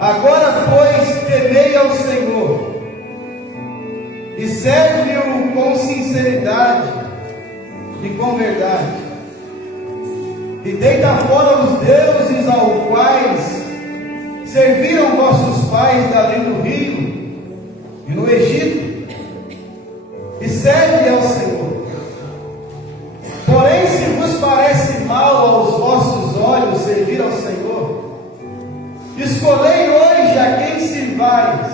Agora, pois, temei ao Senhor e serve-o com sinceridade e com verdade, e deita fora os deuses aos quais serviram vossos pais além do rio e no Egito, e serve ao Senhor. Porém, se vos parece mal aos vossos olhos servir ao Senhor, escolhei hoje a quem sirvais,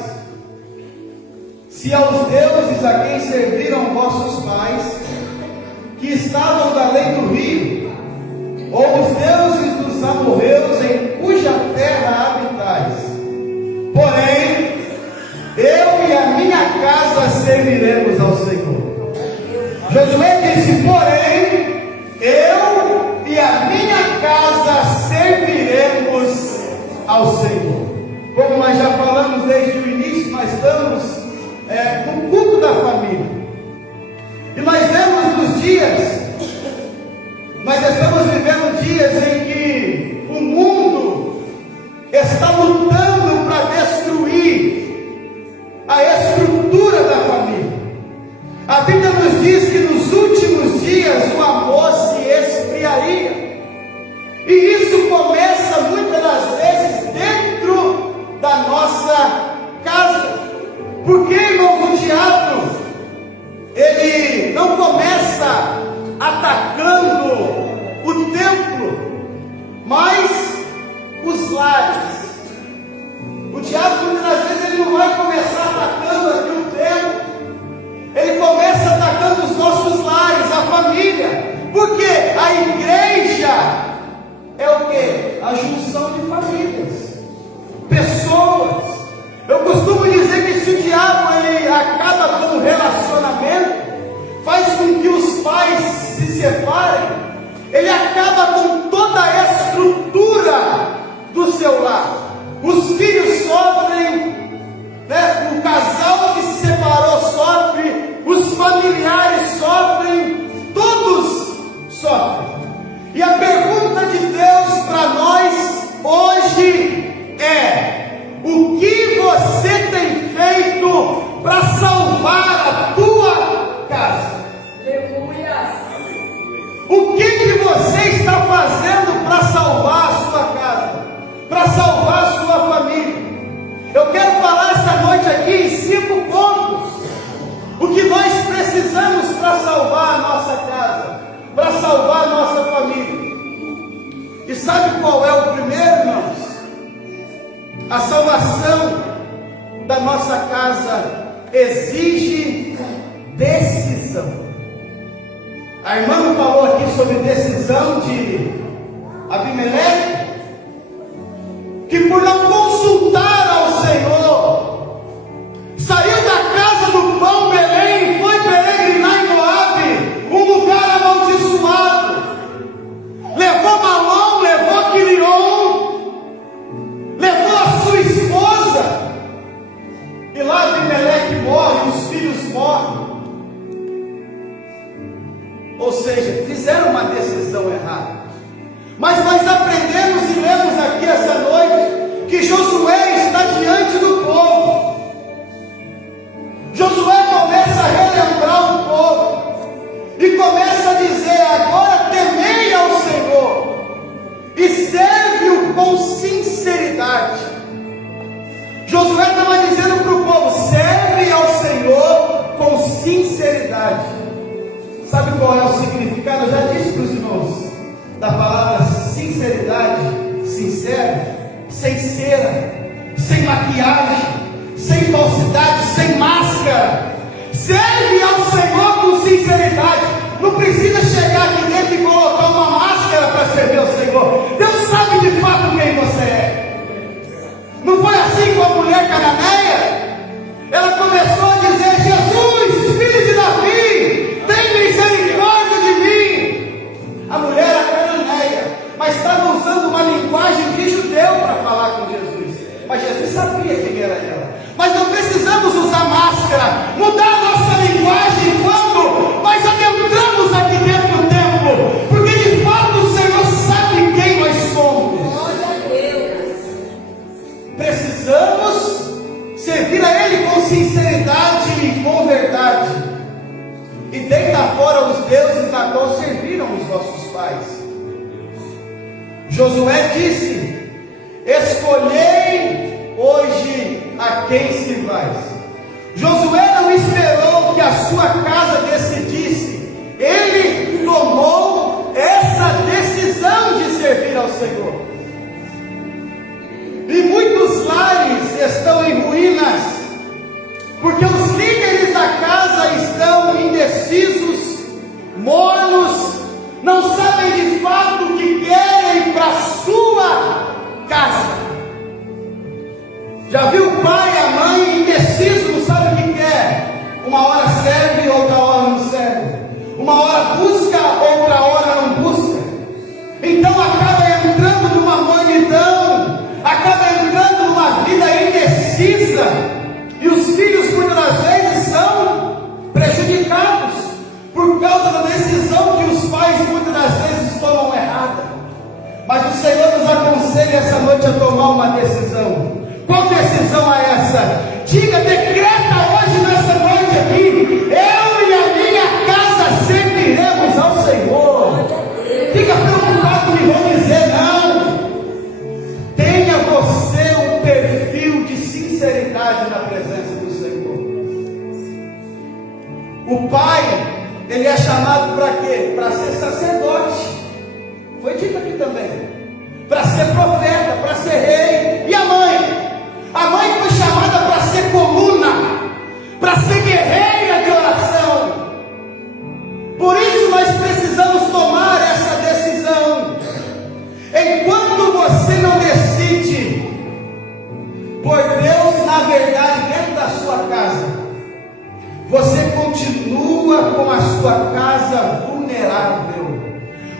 se aos deuses a quem serviram vossos pais, que estavam da além do rio, ou os deuses dos amorreus em cuja terra habitais. Porém, eu e a minha casa serviremos ao Senhor. Josué disse: porém, eu e a minha casa serviremos ao Senhor. Como nós já falamos desde o início, nós estamos no culto da família. E nós vemos nos dias, nós estamos vivendo dias em que o mundo está lutando para destruir a estrutura da família. A Bíblia nos diz que nos últimos dias o amor se esfriaria. E isso começa muitas das vezes dentro da nossa casa. Porque, irmãos, o diabo, ele não começa atacando o templo, mas os lares. O diabo, muitas das vezes, ele não vai começar atacando aqui o templo, ele começa atacando os nossos lares, a família. Porque a igreja é o que? A junção de famílias, pessoas. Eu costumo dizer que se o diabo ele acaba com o relacionamento, faz com que os pais se separem, ele acaba com toda a estrutura do seu lar. Os filhos sofrem, o casal que se separou sofre, os familiares sofrem, todos sofrem. E a pergunta de Deus para nós hoje é: o que você tem feito para salvar a tua casa? Aleluia! O que você está fazendo para salvar a sua casa? Para salvar a sua família? Eu quero falar essa noite aqui em 5 pontos. O que nós precisamos para salvar a nossa casa, para salvar a nossa família. E sabe qual é o primeiro, irmãos? A salvação da nossa casa exige decisão. A irmã falou aqui sobre decisão de Abimeleque, que por não consultar ao Senhor, saiu da casa do pão Belém e foi peregrinar em Moabe, um lugar amaldiçoado. Levou Malom, levou Quilion, levou a sua esposa, e lá Abimeleque morre, os filhos morrem. Ou seja, fizeram uma decisão errada. Mas nós aprendemos e lemos aqui essa noite que Josué está diante do povo. Josué começa a relembrar o povo e começa a dizer: agora temei ao Senhor e serve-o com sinceridade. Josué estava dizendo para o povo: serve ao Senhor com sinceridade. Sabe qual é o significado? Eu já disse para os irmãos da palavra sinceridade: sincero, sem cera, sem maquiagem, sem falsidade, sem máscara. Serve ao Senhor com sinceridade. Não precisa chegar aqui dentro e colocar uma máscara para servir ao Senhor. Deus sabe de fato quem você é. Não foi assim com a mulher cananeia? Ela começou a dizer: Jesus, filho de Davi, tem misericórdia de mim. A mulher era cananeia, mas estava usando uma linguagem de judeu para falar com Jesus. Mas Jesus sabia quem era ela. Mas não precisamos usar máscara, mudar a nossa linguagem quando nós adentramos aqui dentro do templo, porque de fato o Senhor sabe quem nós somos. Glória a Deus. Precisamos fora os deuses a qual serviram os vossos pais. Josué disse: escolhei hoje a quem servais. Josué não esperou que a sua casa decidisse, ele tomou essa decisão de servir ao Senhor. E muitos lares estão em ruínas, porque os líderes da casa estão indecisos, mornos, não sabem de fato o que querem para a sua casa. Já viu o pai e a mãe indecisos, não sabe o que quer? Uma hora serve, outra hora não serve. Uma hora busca, outra hora não busca. Então acaba entrando numa manidão, acaba entrando numa vida indecisa. E os filhos muitas das vezes são prejudicados por causa da decisão que os pais muitas das vezes tomam errada. Mas o Senhor nos aconselha essa noite a tomar uma decisão. Qual decisão é essa? Diga, decreta hoje, nessa noite aqui: eu e a minha casa serviremos ao Senhor. Fica preocupado que vão dizer não. Tenha você um perfil de sinceridade na presença do Senhor. O pai, ele é chamado para quê? Para ser sacerdote. Foi dito aqui também. Para ser profeta, para ser rei. E a mãe? A mãe foi chamada para ser coluna, para ser guerreira de oração. Por isso nós precisamos tomar essa decisão. Enquanto você não decide por Deus, na verdade, dentro da sua casa, você continua com a sua casa vulnerável.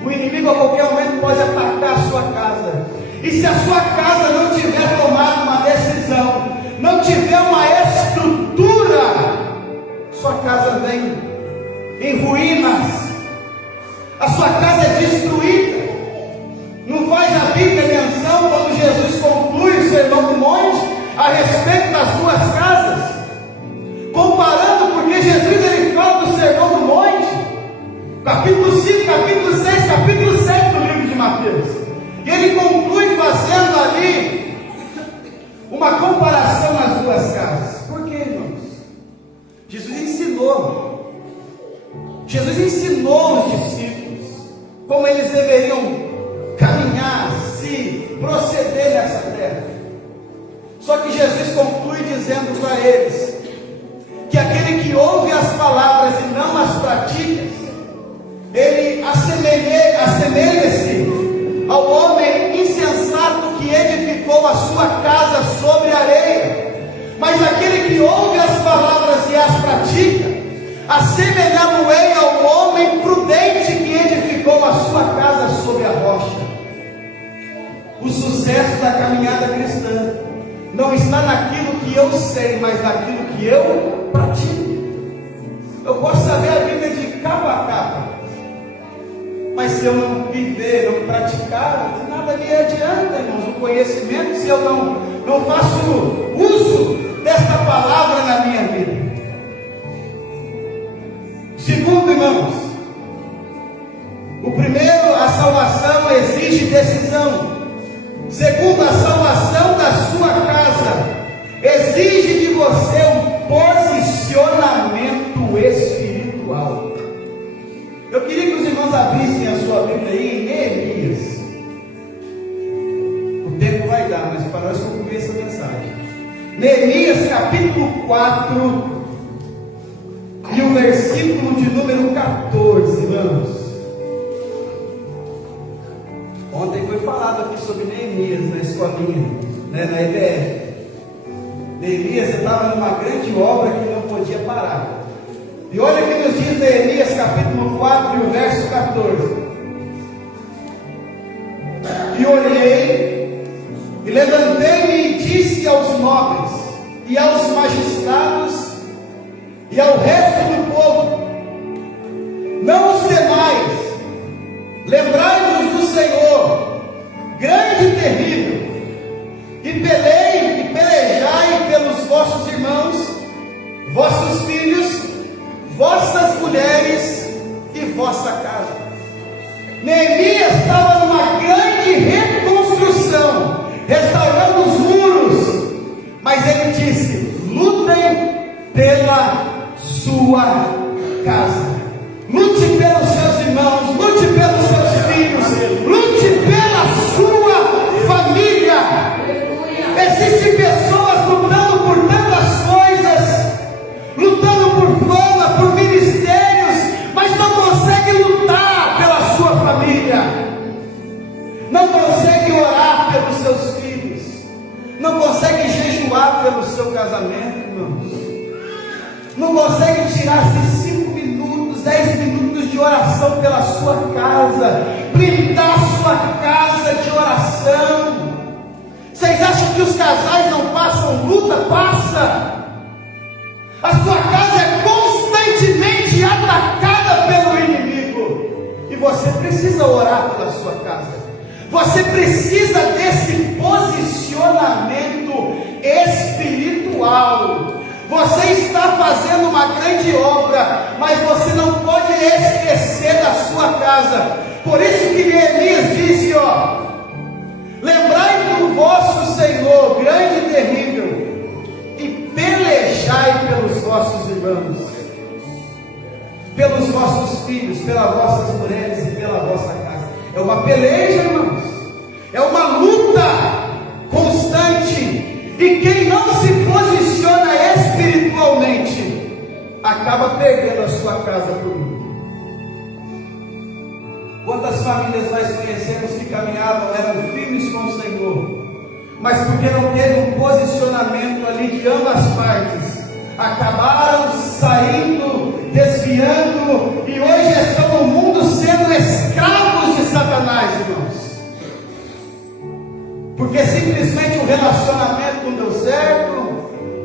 O inimigo a qualquer momento pode atacar a sua casa. E se a sua casa não tiver tomado uma decisão, não tiver uma estrutura, sua casa vem em ruínas, a sua casa é destruída. Não faz a Bíblia menção quando Jesus conclui o Sermão do Monte a respeito das duas casas, comparando, porque Jesus ele fala do Sermão do Monte, capítulo 5, capítulo 6, capítulo 7 do livro de Mateus. E ele conclui fazendo ali uma comparação nas duas casas. Por quê, irmãos? Jesus ensinou os discípulos como eles deveriam caminhar, se proceder nessa terra. Só que Jesus conclui dizendo para eles que aquele que ouve as palavras e não as pratica, ele assemelha-se ao homem insensato que edificou a sua casa sobre areia. Mas aquele que ouve as palavras e as pratica, assemelhá-lo-ei ao homem prudente que edificou a sua casa sobre a rocha. O sucesso da caminhada cristã não está naquilo que eu sei, mas naquilo que eu pratico. Eu posso saber a Bíblia de cabo a cabo, mas se eu não viver, não praticar, nada me adianta, irmãos, o conhecimento, se eu não faço uso desta palavra na minha vida. Segundo, irmãos, o primeiro, a salvação exige decisão. Segundo, a salvação da sua casa exige de você um posicionamento espiritual. Eu queria que os irmãos abrissem a sua Bíblia aí em Neemias. O tempo vai dar, mas para nós concluir essa mensagem. Neemias capítulo 4 e o versículo de número 14, irmãos. Ontem foi falado aqui sobre Neemias na escolinha, na EBF. Neemias estava numa grande obra que não podia parar. E olha o que nos diz Neemias capítulo 4 e o verso 14. E olhei, e levantei-me e disse aos nobres, e aos magistrados, e ao resto do povo: não os temais, lembrai-vos do Senhor, grande e terrível, e pelejai pelos vossos irmãos, vossos filhos, vossas mulheres vossa casa. Neemias estava numa grande reconstrução, restaurando os muros, mas ele disse: lutem pela sua casa, lute pelos seus irmãos, lute pelos seus filhos, lute pela sua família. Existem pessoas lutando por tantas coisas, lutando por fama, por ministérios, mas não conseguem lutar pela sua família, não conseguem orar pelos seus filhos, não conseguem jejuar pelo seu casamento, irmãos, não conseguem tirar-se 5 minutos, 10 minutos de oração pela sua casa, blindar sua casa de oração. Vocês acham que os casais não passam luta? Passa. A sua casa é constantemente atacada pelo inimigo, e você precisa orar pela sua casa. Você precisa desse posicionamento espiritual. Você está fazendo uma grande obra, mas você não pode esquecer da sua casa. Por isso que Neemias disse: lembrai do vosso Senhor, grande e terrível, e pelejai pelos vossos irmãos, pelos vossos filhos, pelas vossas mulheres e pela vossa casa. É uma peleja, irmãos, é uma luta constante, e quem não se posiciona espiritualmente acaba perdendo a sua casa por mim. Quantas famílias nós conhecemos que caminhavam, eram firmes com o Senhor, mas porque não teve um posicionamento ali de ambas partes, acabaram saindo, desviando, e hoje estão no mundo sendo escravos de Satanás, irmãos, porque simplesmente o relacionamento não deu certo.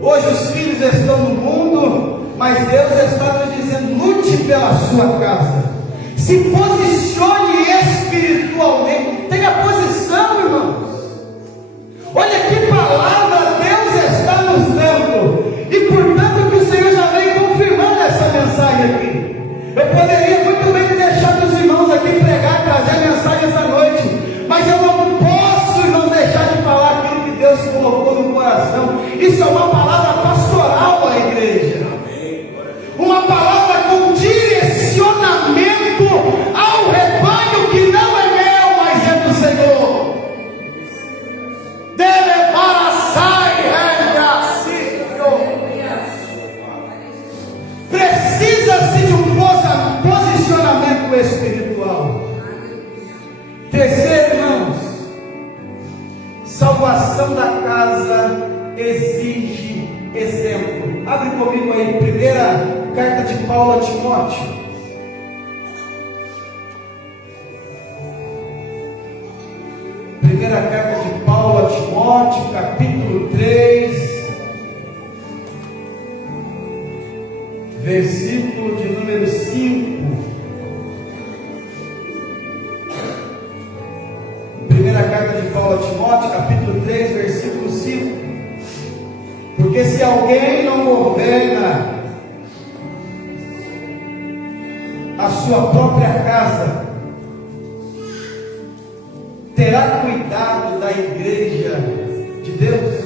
Hoje os filhos estão no mundo, mas Deus está nos dizendo: lute pela sua casa, se posicione espiritualmente, tenha posição, irmãos. Olha que palavra Deus está nos dando, e portanto que o Senhor já vem confirmando essa mensagem aqui. Eu poderia muito bem deixar os irmãos aqui pregar, trazer mensagem essa noite, mas eu não posso, irmãos, deixar de falar aquilo que Deus colocou no coração. Isso é uma palavra pastoral à igreja, uma palavra com direcionamento ao rebanho que não é meu, mas é do Senhor. Deve para sai, precisa-se de um posicionamento espiritual. Terceiro, irmãos, salvação da casa exige exemplo. Abre comigo aí, primeira carta de Paulo a Timóteo. Primeira carta de Paulo a Timóteo, capítulo 3, versículo de número 5. Primeira carta de Paulo a Timóteo, capítulo 3, versículo 5. Porque se alguém não governa a sua própria casa, terá cuidado da igreja de Deus?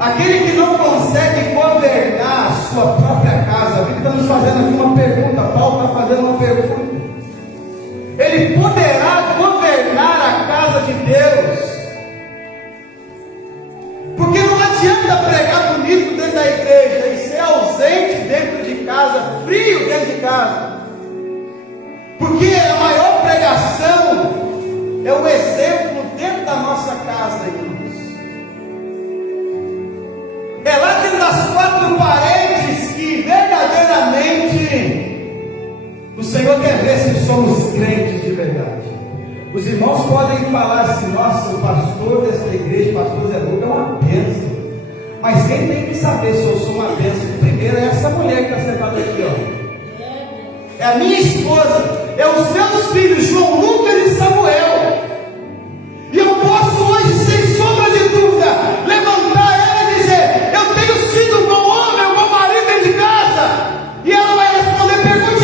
Aquele que não consegue governar a sua própria casa, a Bíblia está nos fazendo aqui uma pergunta, Paulo está fazendo uma pergunta: ele poderá governar a casa de Deus? Porque não adianta pregar bonito dentro da igreja e ser ausente dentro de casa, frio dentro de casa, porque a maior pregação é o exemplo dentro da nossa casa, irmãos. É lá dentro das quatro paredes que verdadeiramente o Senhor quer ver se somos crentes de verdade. Os irmãos podem falar assim: nossa, o pastor dessa igreja, o pastor Zé Lucas é uma bênção. Mas quem tem que saber se eu sou uma bênção primeiro é essa mulher que está sentada aqui, ó. É a minha esposa, é os meus filhos, João Lucas e Samuel. E eu posso hoje, sem sombra de dúvida, levantar ela e dizer: eu tenho sido um bom homem, um bom marido dentro de casa. E ela vai responder: pergunta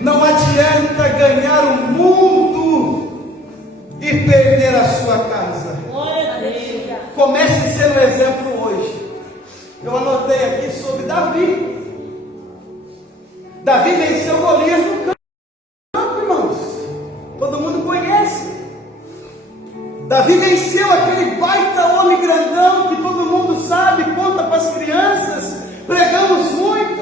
Não adianta ganhar o mundo e perder a sua casa. Comece sendo exemplo hoje. Eu anotei aqui sobre Davi. Davi venceu Golias no campo, irmãos. Todo mundo conhece. Davi venceu aquele baita homem grandão que todo mundo sabe, conta para as crianças, pregamos muito.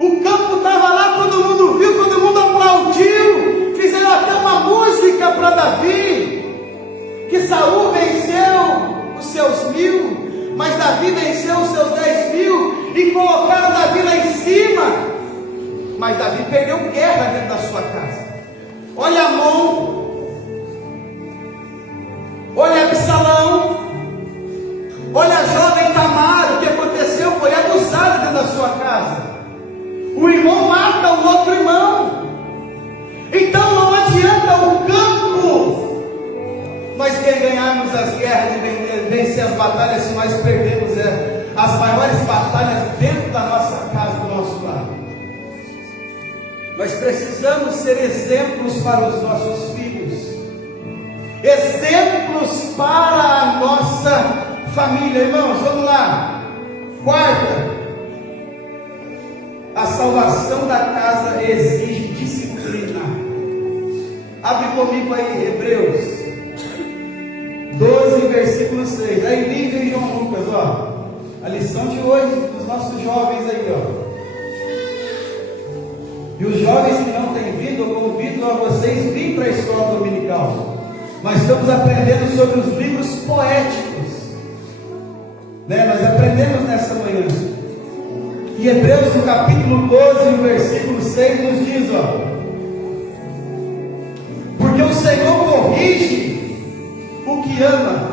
O campo estava lá, todo mundo viu, todo mundo aplaudiu, fizeram até uma música para Davi, que Saul venceu os seus 1000, mas Davi venceu os seus 10.000, e colocaram Davi lá em cima, mas Davi perdeu guerra dentro da sua casa. Olha Amon, olha Absalão, olha a jovem Tamar, o que aconteceu foi abusada dentro da sua casa. O irmão mata o outro irmão. Então não adianta o campo nós ganharmos as guerras e vencer as batalhas se nós perdemos as maiores batalhas dentro da nossa casa, do nosso lar. Nós precisamos ser exemplos para os nossos filhos, exemplos para a nossa família. Irmãos, vamos lá. Quarta, a salvação da casa exige disciplina. Abre comigo aí, Hebreus 12, versículo 6. Aí, Lívia e João Lucas, ó. A lição de hoje dos nossos jovens aí, ó. E os jovens que não têm vindo, eu convido a vocês virem para a escola dominical. Nós estamos aprendendo sobre os livros poéticos, né? Nós aprendemos nessa manhã. E Hebreus no capítulo 12, no versículo 6 nos diz, ó: porque o Senhor corrige o que ama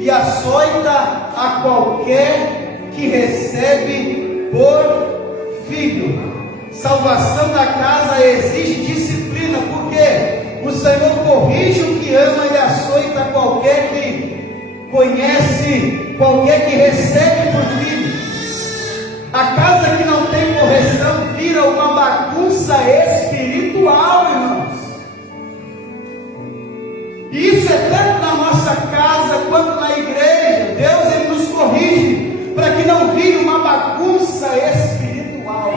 e açoita a qualquer que recebe por filho. Salvação da casa exige disciplina, porque o Senhor corrige o que ama e açoita qualquer que conhece, qualquer que recebe por filho. A casa que não tem correção vira uma bagunça espiritual, irmãos. E isso é tanto na nossa casa quanto na igreja. Deus, Ele nos corrige para que não vire uma bagunça espiritual.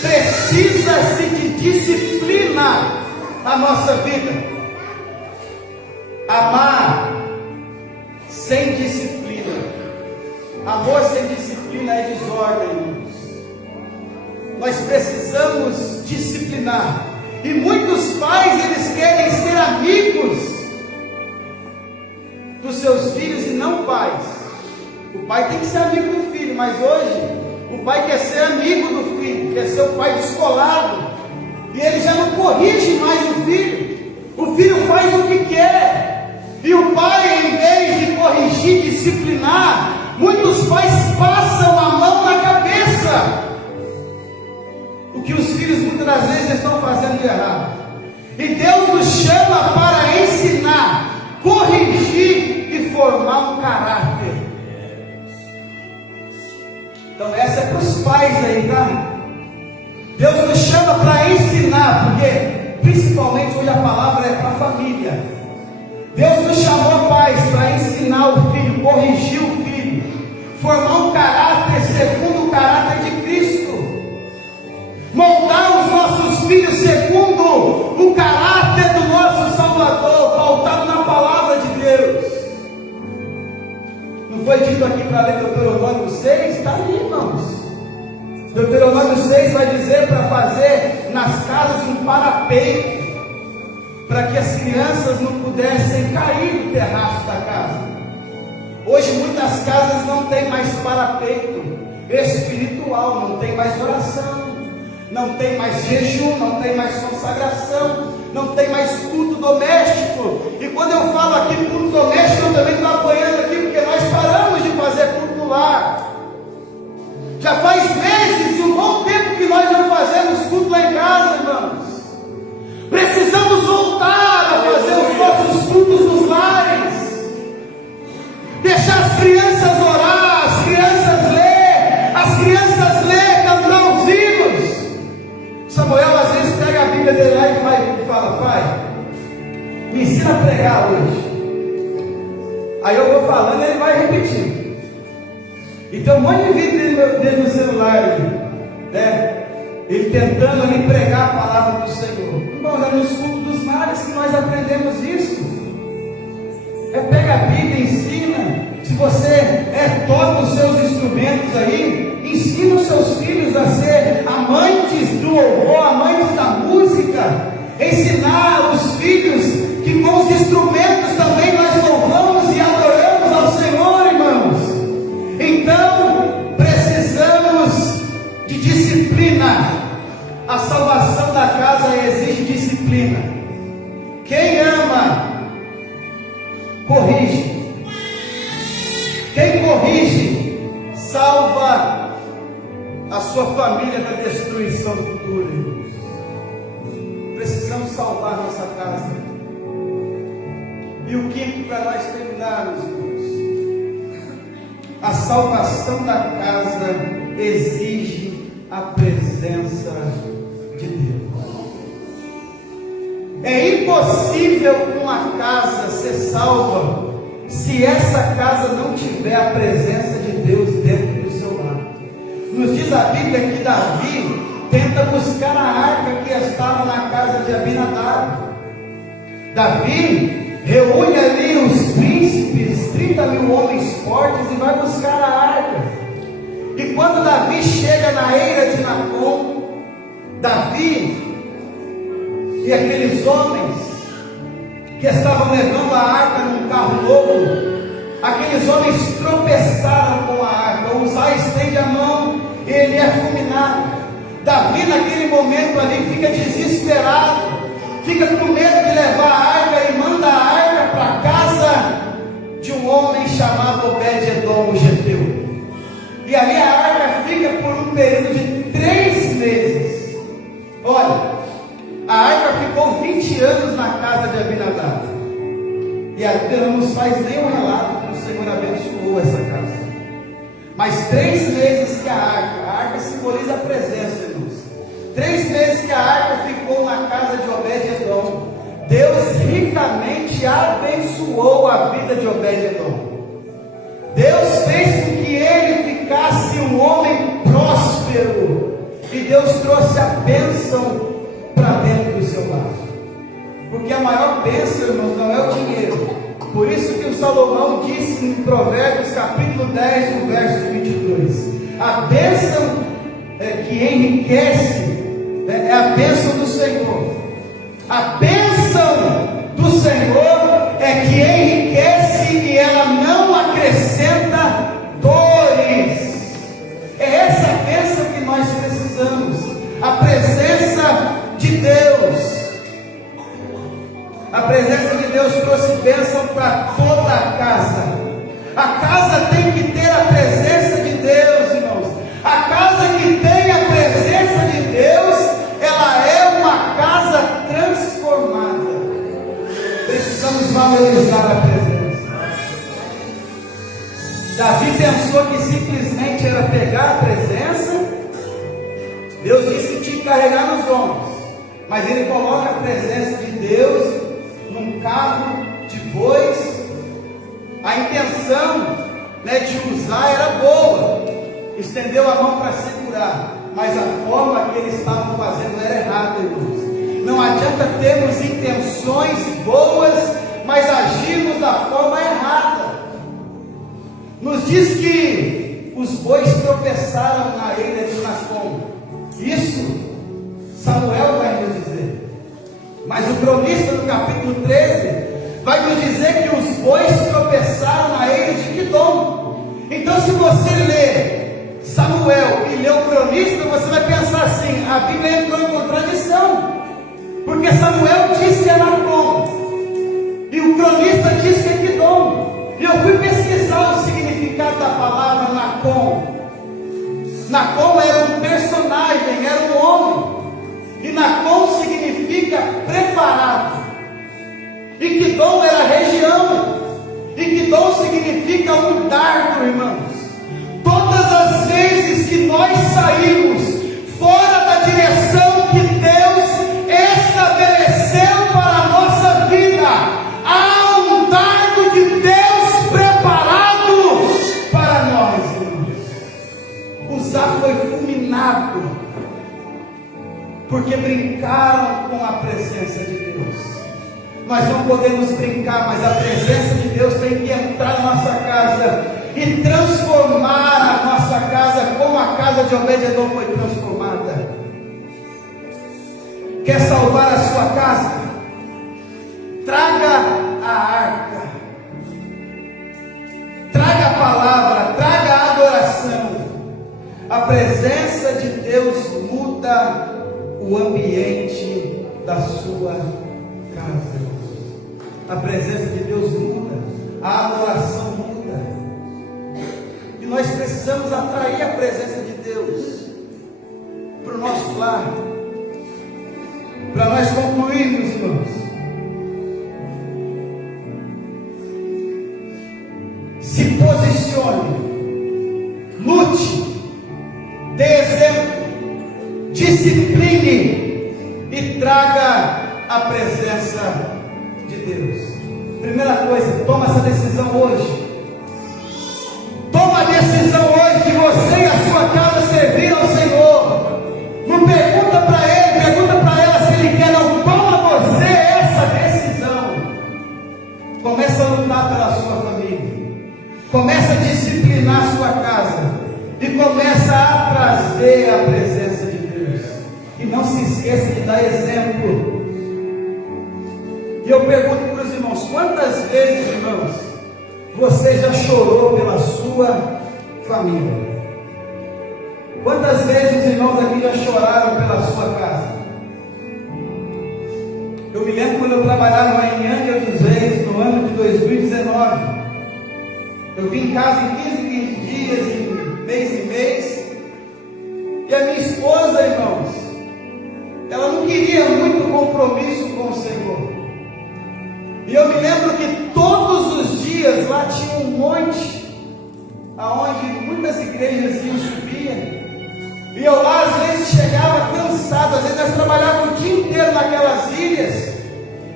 Precisa-se de disciplina na nossa vida. Amar sem disciplina. Amor sem disciplina é desordem, irmãos. Nós precisamos disciplinar. E muitos pais, eles querem ser amigos dos seus filhos e não pais. O pai tem que ser amigo do filho, mas hoje o pai quer ser amigo do filho, quer ser o pai descolado, e ele já não corrige mais o filho. O filho faz o que quer, e o pai, em vez de corrigir, disciplinar, muitos pais passam a mão na cabeça. O que os filhos muitas das vezes estão fazendo de errado. E Deus nos chama para ensinar, corrigir e formar um caráter. Então essa é para os pais aí, tá? Deus nos chama para ensinar, porque principalmente hoje a palavra é para a família. Deus nos chamou, pais, para ensinar o filho, corrigir o filho, formar um caráter segundo o caráter de Cristo, moldar os nossos filhos segundo o caráter do nosso Salvador, pautado na palavra de Deus. Não foi dito aqui para ler Deuteronômio 6? Está ali, irmãos. Deuteronômio 6 vai dizer para fazer nas casas um parapeito, para que as crianças não pudessem cair do terraço da casa. Hoje muitas casas não tem mais parapeito espiritual, não tem mais oração, não tem mais jejum, não tem mais consagração, não tem mais culto doméstico. E quando eu falo aqui culto doméstico, eu também estou apoiando aqui, porque nós paramos de fazer culto no lar. Já faz meses e um bom tempo que nós não fazemos culto lá em casa, irmãos. Precisamos voltar a fazer os nossos cultos nos lares, deixar as crianças orar, as crianças ler, cantar os hinos. Samuel às vezes Bíblia dele lá e fala: pai, me ensina a pregar hoje. Aí eu vou falando e ele vai repetindo. E tem um monte de vídeo dele no celular, né? Ele tentando ali pregar a palavra do Senhor. Irmão, é nos cultos dos mares que nós aprendemos isso. Pega a Bíblia, ensina. Se você toca os seus instrumentos aí, ensina os seus filhos a ser amantes do louvor, amantes da música. Ensinar os filhos que com os instrumentos também nós louvamos e adoramos ao Senhor, irmãos. Então, precisamos de disciplina. A salvação da casa exige disciplina. Quem ama, corrige. Quem corrige, salva a sua família da destruição futura. Precisamos salvar nossa casa. E o quinto, para nós terminarmos, irmãos, a salvação da casa exige a presença de Deus. É impossível uma casa ser salva se essa casa não tiver a presença de Deus dentro do seu lar. Nos diz a Bíblia que Davi tenta buscar a arca que estava na casa de Abinadab. Davi reúne ali os príncipes, 30 mil homens fortes, e vai buscar a arca. E quando Davi chega na eira de Nacon, Davi e aqueles homens que estavam levando a arca num carro novo, aqueles homens tropeçaram com a arca. Uzai estende a mão e ele é fulminado. Davi naquele momento ali fica desesperado, fica com medo de levar a arca e manda a arca para a casa de um homem chamado Obed-edom, o Geteu. E ali a arca fica por um período de 3 meses. Olha, a arca ficou 20 anos na casa de Abinadab. E a Bíblia não nos faz nenhum relato que o Senhor abençoou essa casa. Mas 3 meses que a arca simboliza a presença, irmãos. 3 meses que a arca ficou na casa de Obed-edom, Deus ricamente abençoou a vida de Obed-edom. Deus fez com que ele ficasse um homem próspero. E Deus trouxe a bênção para dentro do seu lar. Porque a maior bênção, irmãos, não é o dinheiro. Por isso que o Salomão disse em Provérbios capítulo 10, no verso 22: a bênção que enriquece é a bênção do Senhor. A bênção do Senhor é que enriquece e ela não acrescenta dores. É essa bênção que nós precisamos. A presença de Deus. A presença de Deus trouxe bênção para toda a casa. A casa tem que ter a presença de Deus, irmãos. A casa que tem a presença de Deus, ela é uma casa transformada. Precisamos valorizar a presença. Davi pensou que simplesmente era pegar a presença. Deus disse que tinha que carregar nos ombros, mas ele coloca a presença de Deus num carro de bois. A intenção, de usar era boa, estendeu a mão para segurar, mas a forma que eles estavam fazendo era errada, irmãos. Não adianta termos intenções boas, mas agirmos da forma errada. Nos diz que os bois tropeçaram na eira de Nacon. Isso Samuel vai nos dizer. Mas o cronista do capítulo 13 vai nos dizer que os bois tropeçaram na eira de Quidom. Então, se você lê Samuel e lê o cronista, você vai pensar assim: a Bíblia entrou em contradição, porque Samuel disse que é Nacon e o cronista disse que é Quidom. E eu fui pesquisar o significado da palavra Nacon. Nacon era um personagem, era um homem. E Nacon significa preparado. E Quidom era região. E Quidom significa um dardo, irmãos. Todas as vezes que nós saímos fora da direção que Deus brincaram com a presença de Deus. Nós não podemos brincar, mas a presença de Deus tem que entrar na nossa casa e transformar a nossa casa como a casa de Obed-Edom foi transformada. Quer salvar a sua casa? Traga a arca, traga a palavra, traga a adoração. A presença de Deus muda o ambiente da sua casa. A presença de Deus muda, a adoração muda. E nós precisamos atrair a presença de Deus para o nosso lar. Para nós concluirmos, irmãos, se posicione, lute, dê exemplo, discipline e traga a presença de Deus. Primeira coisa, toma essa decisão hoje. Toma a decisão hoje de você e a sua casa servir ao Senhor. Não pergunta para Ele, pergunta para ela se Ele quer. Não, toma você essa decisão. Começa a lutar pela sua família. Começa a disciplinar a sua casa. E começa a trazer a presença de Deus. E não se esqueça de dar exemplo. E eu pergunto para os irmãos, quantas vezes, irmãos, você já chorou pela sua família? Quantas vezes os irmãos aqui já choraram pela sua casa? Eu me lembro quando eu trabalhava em Angra dos Reis, no ano de 2019. Eu vim em casa em 15 dias, em mês. E a minha esposa, irmãos, ela não queria muito compromisso com o Senhor. E eu me lembro que todos os dias lá tinha um monte, aonde muitas igrejas iam subir. E eu lá às vezes chegava cansado, às vezes nós trabalhávamos o dia inteiro naquelas ilhas.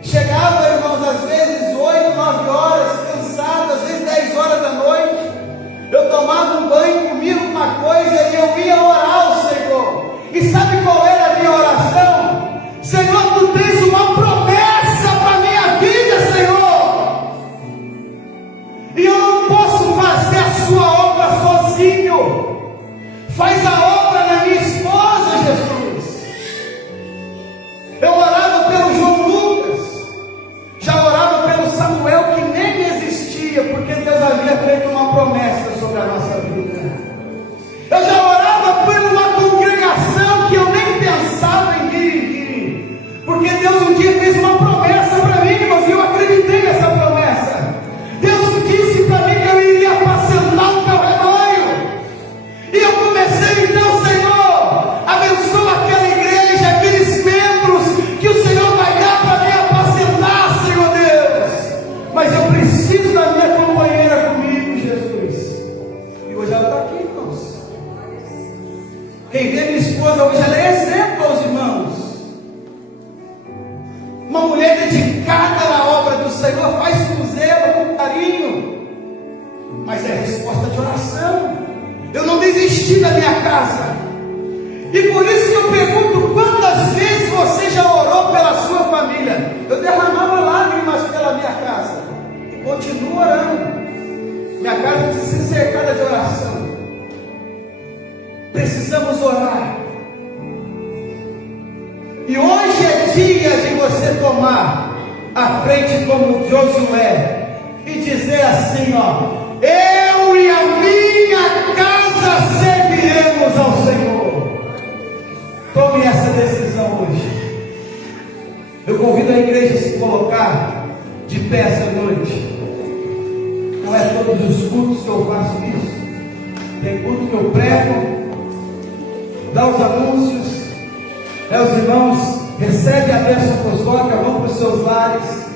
Chegava, irmãos, às vezes 8, 9 horas, cansado, às vezes 10 horas da noite. Eu tomava um banho, comia alguma coisa e eu ia orar ao Senhor. E sabe qual era a minha oração? Senhor, Tu tens uma promessa para a minha vida, Senhor. E eu não posso fazer a Sua obra sozinho. Faz a obra na minha esposa, Jesus. Eu orava pelo João Lucas. Já orava pelo Samuel, que nem existia, porque Deus havia feito uma promessa sobre a nossa vida. Eu já orava por uma congregação que eu nem pensava em vir, porque Deus um dia fez uma promessa para mim, irmãos, e eu acreditei nessa promessa. Deus disse para mim que eu iria apacentar o teu rebanho. E eu comecei então, Senhor, abençoa aquela igreja, aqueles membros que o Senhor vai dar para me apacentar, Senhor Deus. Mas eu preciso da minha companheira comigo, Jesus. E hoje ela está aqui, irmãos. Quem vê minha esposa hoje, ela é exemplo aos irmãos. Uma mulher dedicada na obra do Senhor, faz com zelo, com carinho. Mas é resposta de oração. Eu não desisti da minha casa. E por isso que eu pergunto, quantas vezes você já orou pela sua família? Eu derramava lágrimas pela minha casa. E continuo orando. Minha casa precisa ser cercada de oração. Precisamos orar. E hoje é dia de você tomar a frente como Josué e dizer assim, ó: eu e a minha casa serviremos ao Senhor. Tome essa decisão hoje. Eu convido a igreja a se colocar de pé essa noite. Não é todos os cultos que eu faço isso. Tem culto que eu prego, dá os anúncios, os irmãos recebem a bênção apostólica, vão para os seus lares.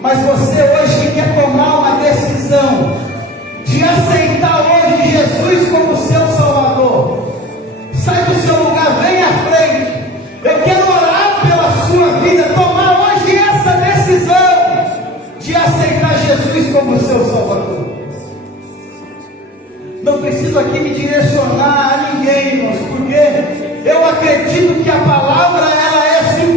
Mas você hoje que quer tomar uma decisão de aceitar hoje Jesus como seu Salvador, sai do seu lugar, vem à frente. Eu quero orar pela sua vida, tomar hoje essa decisão de aceitar Jesus como seu Salvador. Não preciso aqui me direcionar a ninguém, irmãos, porque eu acredito que a palavra ela é simplesmente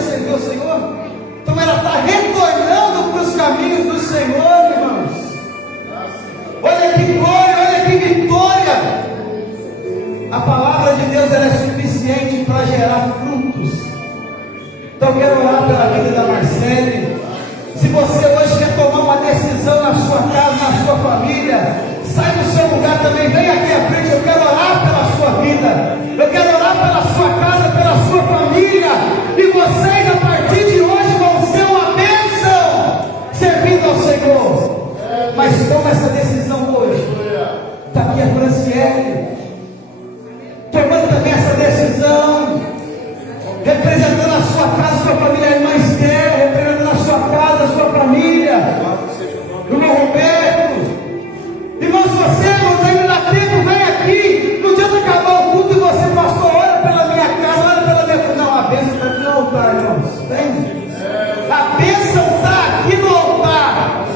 a servir o Senhor. Então ela está retornando para os caminhos do Senhor, irmãos. Olha que glória, olha que vitória. A palavra de Deus ela é suficiente para gerar frutos. Então eu quero orar pela vida da Marcele. Se você hoje quer tomar uma decisão na sua casa, na sua família, sai do seu lugar também, vem aqui à frente. Eu quero orar pela sua vida, eu quero orar pela sua casa, pela sua família. E vocês a partir de hoje vão ser uma bênção, servindo ao Senhor. Mas toma essa decisão hoje. Está aqui a Franciele, tomando também essa decisão, representando a sua casa, a sua família, a irmã Esther, representando a sua casa, a sua família, o irmão Roberto. Irmãos, você, irmãos, ainda dá tempo, vem aqui, no dia de acabar o culto, e você, pastor, ora pela minha casa, ora pela minha família. Não, a bênção está aqui no altar, irmãos, tem? A bênção está aqui no altar.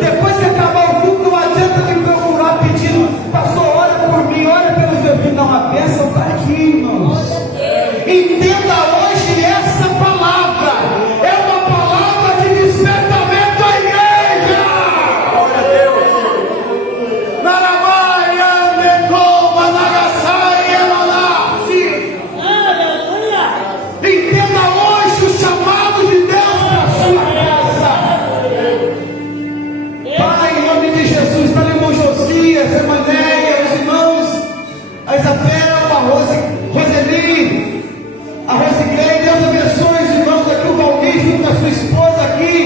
Depois que acabar o culto, não adianta me procurar pedindo, pastor, ora por mim, ora pelos meus filhos. Não, a bênção está aqui, irmãos. Entenda hoje essa palavra, é uma palavra de despertamento à igreja. Glória a Deus. Naramaia, Necoma, Nagasai, Emanasi. Entenda hoje o chamado de Deus para a sua casa. Pai, em nome de Jesus, para o irmão Josias, a irmã Néia, os irmãos, a Isabel, a Roseli, a Rosigrei, Deus abençoe os irmãos aqui, o Valdir junto com a sua esposa aqui.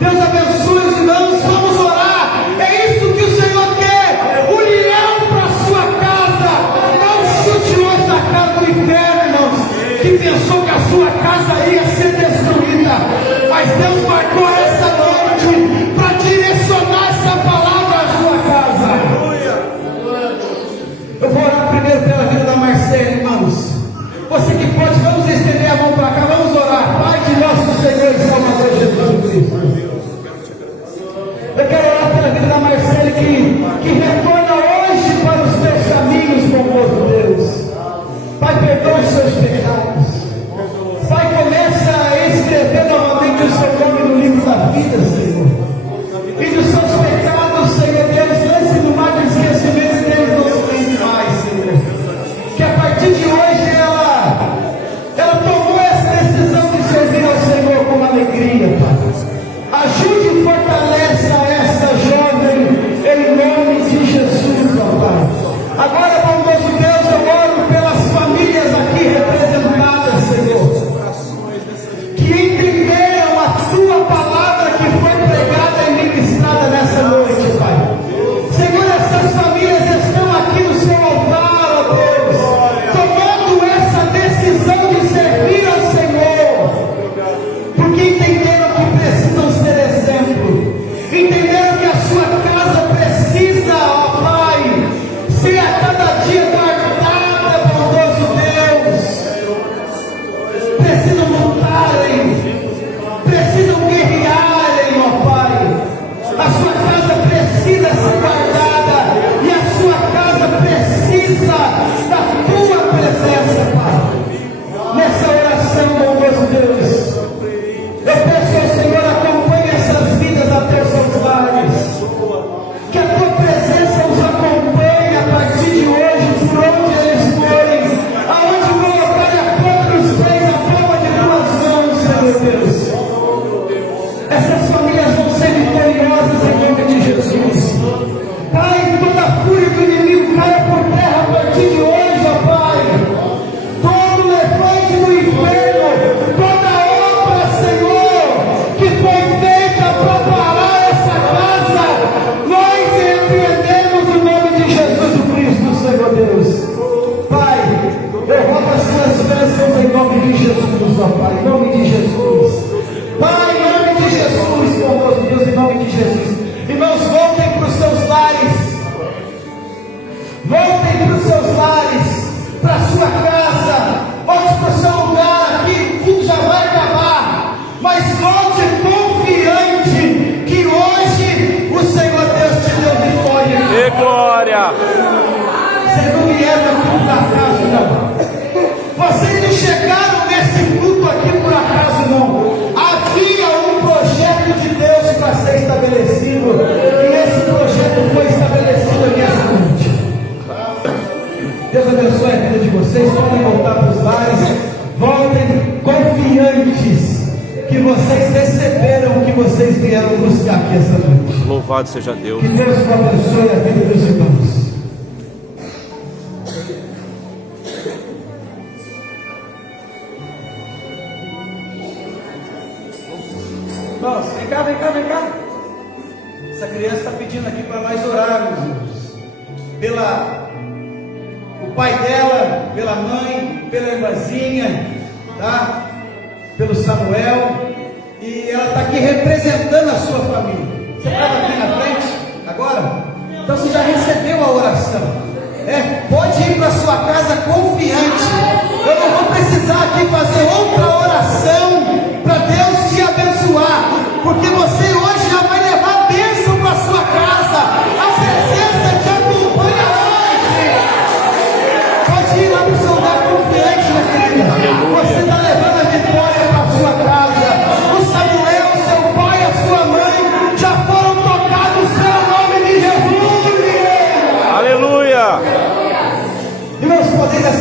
Deus abençoe os irmãos, vamos orar. É isso que o Senhor quer, união para a sua casa. Não chute longe da casa do inferno, irmãos, que pensou que a sua casa ia ser destruída. Mas Deus marcou essa noite para direcionar essa palavra à sua casa. Eu vou orar primeiro pela vida da Marcele, irmãos. Você que pode, vamos estender a mão para cá, vamos orar. Pai de nosso Senhor e Salvador Jesus Cristo. vocês vieram buscar aqui essa noite. Louvado seja Deus. Que Deus abençoe a vida dos irmãos. Irmãos, vem cá, vem cá, vem cá. Essa criança está pedindo aqui para nós orarmos, irmãos. Pela o pai dela, pela mãe, pela irmãzinha, tá? Pelo Samuel. E ela está aqui representando a sua família. Você estava aqui na frente agora? Então você já recebeu a oração. Pode ir para sua casa confiante. Eu não vou precisar aqui fazer outra oração para Deus te abençoar, porque